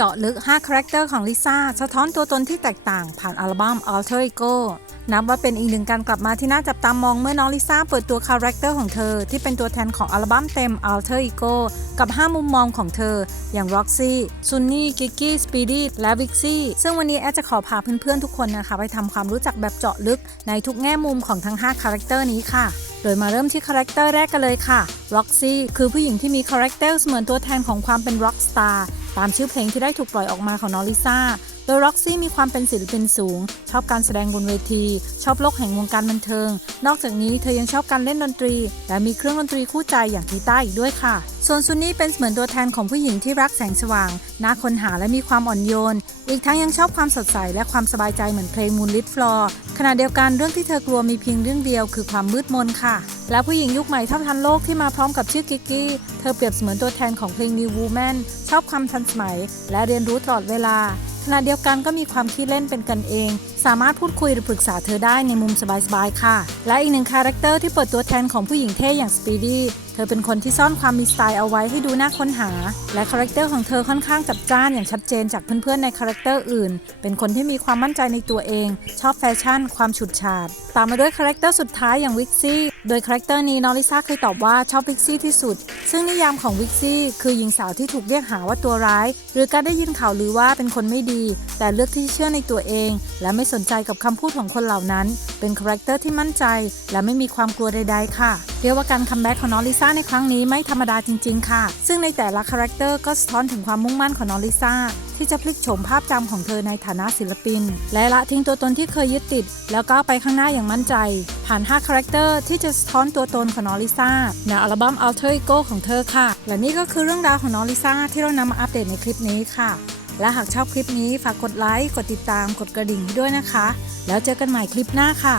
เจาะลึก 5 คาแรคเตอร์ของลิซ่า สะท้อนตัวตนที่แตกต่างผ่านอัลบั้ม Alter Ego นับว่าเป็นอีกหนึ่งการกลับมาที่น่าจับตามองเมื่อน้องลิซ่าเปิดตัวคาแรคเตอร์ของเธอ ที่เป็นตัวแทนของอัลบั้มเต็ม Alter Ego กับ 5 มุมมองของเธอ อย่าง Roxy, Sunny, Kiki, Speedy และ Vixie ซึ่งวันนี้แอดจะขอพาเพื่อนๆทุกคนนะคะ ไปทำความรู้จักแบบเจาะลึกในทุกแง่มุมของทั้ง 5 คาแรคเตอร์นี้ค่ะโดยมาเริ่มที่คาแรคเตอร์แรกกันเลยค่ะ Roxy คือผู้หญิงที่มีคาแรคเตอร์เสมือนตัวแทนของความเป็น Rock Star ามชื่อเพลงที่ได้ถูกปล่อยออกมาของน้องลิซ่า โดยร็อกซี่มีความเป็นศิลปินสูง ชอบการแสดงบนเวที ชอบโลกแห่งวงการบันเทิง นอกจากนี้เธอยังชอบการเล่นดนตรี และมีเครื่องดนตรีคู่ใจอย่างกีตาร์อีกด้วยค่ะ ส่วนซุนนี่เป็นเหมือนตัวแทนของผู้หญิงที่รักแสงสว่างน่าค้นหาและมีความอ่อนโยน อีกทั้งยังชอบความสดใสและความสบายใจเหมือนเพลง Moonlit Floor ขณะเดียวกันเรื่องที่เธอกลัวมีเพียงเรื่องเดียวคือความมืดมนค่ะ และผู้หญิงยุคใหม่เท่าทันโลกที่มาพร้อมกับชื่อกิกกี้ เธอเปรียบเสมือนตัวแทนของเพลง New Woman ชอบความทันสมัย และเรียนรู้ตลอดเวลาขณะเดียวกันก็มีความขี้เล่นเป็นกันเอง สามารถพูดคุยหรือปรึกษาเธอได้ในมุมสบายๆค่ะ และอีกหนึ่งคาแรคเตอร์ที่เปิดตัวแทนของผู้หญิงเท่อย่างสปีดี้ ธอเป็นคนที่ซ่อนความมีสไตล์เอาไว้ให้ดูน่าค้นหา และคาแรคเตอร์ของเธอค่อนข้างจัดจ้านอย่างชัดเจนจากเพื่อนๆในคาแรคเตอร์อื่น เป็นคนที่มีความมั่นใจในตัวเอง ชอบแฟชั่น ความฉูดฉาด ตามมาด้วยคาแรคเตอร์สุดท้ายอย่างวิกซี่ โดยคาแรคเตอร์นี้นองลิซ่าเคยตอบว่าชอบวิกซี่ที่สุด ซึ่งนิยามของวิกซี่คือหญิงสาวที่ถูกเรียกหาว่าตัวร้าย หรือการได้ยินข่าวลือว่าเป็นคนไม่ดี แต่เลือกที่เชื่อในตัวเอง และไม่สนใจกับคำพูดของคนเหล่านั้นเป็นคาแรคเตอร์ที่มั่นใจ และไม่มีความกลัวใด ๆ ค่ะ เรียกว่าการคัมแบ็กของน้องลิซ่าในครั้งนี้ไม่ธรรมดาจริง ๆ ค่ะ ซึ่งในแต่ละคาแรคเตอร์ก็สะท้อนถึงความมุ่งมั่นของน้องลิซ่าที่จะพลิกโฉมภาพจำของเธอในฐานะศิลปิน และละทิ้งตัวตนที่เคยยึดติด แล้วก้าวไปข้างหน้าอย่างมั่นใจ ผ่าน 5 คาแรคเตอร์ที่จะสะท้อนตัวตนของน้องลิซ่าในอัลบั้ม Alter Ego ของเธอค่ะ และนี่ก็คือเรื่องราวของน้องลิซ่าที่เรานำมาอัปเดตในคลิปนี้ค่ะ และหากชอบคลิปนี้ฝากกดไลค์ กดติดตาม กดกระดิ่งด้วยนะคะ แล้วเจอกันใหม่คลิปหน้าค่ะ